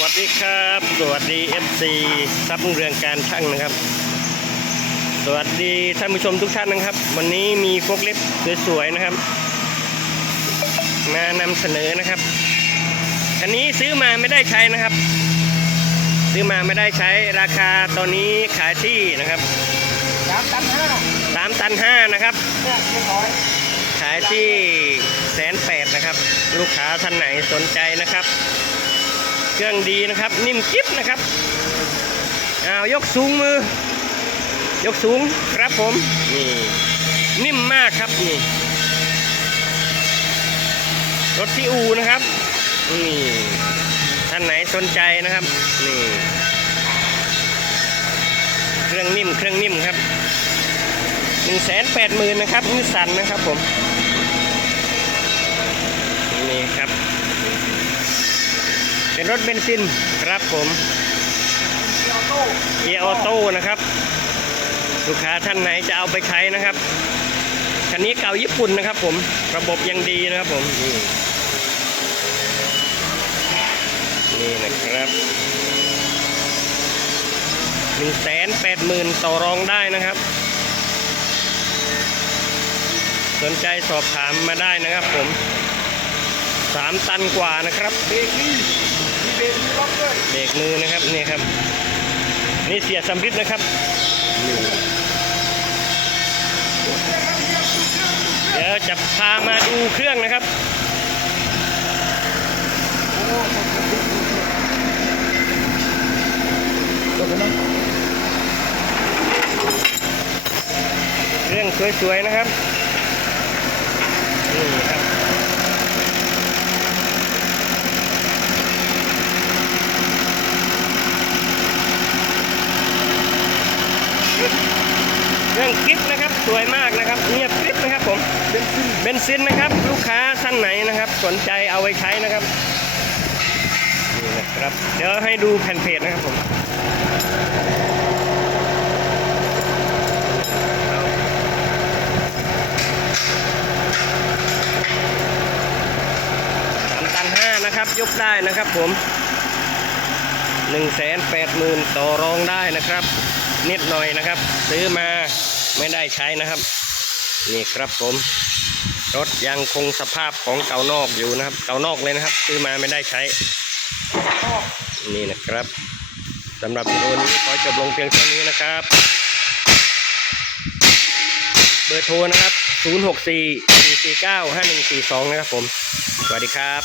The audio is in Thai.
วัสดีครับ สวัสดี FC ทรัพย์รุ่งเรืองการช่างนะครับ สวัสดีท่านผู้ชมทุกท่านนะครับ วันนี้มีโฟกลิฟสวยๆนะครับ มานำเสนอนะครับคันนี้ซื้อมาไม่ได้ใช้นะครับ ซื้อมาไม่ได้ใช้ราคาตอนนี้ขายที่นะครับสามตันห้าสามตันห้านะครับขายที่แสนแปดนะครับ ลูกค้าท่านไหนสนใจนะครับ เครื่องดีนะครับ นิ่มกิ๊บนะครับอ้าวยกสูงมือ ยกสูงครับผม นี่ นิ่มมากครับนี่ รถที่อูนะครับ นี่ท่านไหนสนใจนะครับ นี่ เครื่องนิ่ม เครื่องนิ่มครับหนึ่งแสนแปดหมื่นนะครับนิสสันนะครับผม นี่ครับ เป็นรถเบนซินครับผมเกียวโต้เกียร์ออโต้นะครับ ลูกค้าท่านไหนจะเอาไปใช้นะครับคันนี้เก่าญี่ปุ่นนะครับ ผมระบบยังดีนะครับผมนี่นี่นะครับหนึ่งแสนแปดหมื่นต่อรองได้นะครับ สนใจสอบถามมาได้นะครับผม สามตันกว่านะครับ เบรกนี่มีเบรกมีล็อกด้วยเบรกมือนะครับนี่ครับ นี่เสียสำริดนะครับ เดี๋ยวจะพามาดูเครื่องนะครับเครื่องสวยๆนะครับนี่ครับ เครื่องกริปนะครับสวยมากนะครับเงียบกริปนะครับผมเบนซินเบนซินนะครับ ลูกค้าท่านไหนนะครับ สนใจเอาไว้ใช้นะครับนี่นะครับ เดี๋ยวให้ดูแผ่นเพจนะครับผมสามตันห้านะครับ ยกได้นะครับผม หนึ่งแสนแปดหมื่นต่อรองได้นะครับ นิดหน่อยนะครับ ซื้อมาไม่ได้ใช้นะครับ นี่ครับผม รถยังคงสภาพของเก่านอกอยู่นะครับ เก่านอกเลยนะครับ ซื้อมาไม่ได้ใช้ นี่นะครับสำหรับวิดีโอนี้ขอจบลงเพียงเท่านี้นะครับ เบอร์โทรนะครับ 064 449 5142 นะครับผม สวัสดีครับ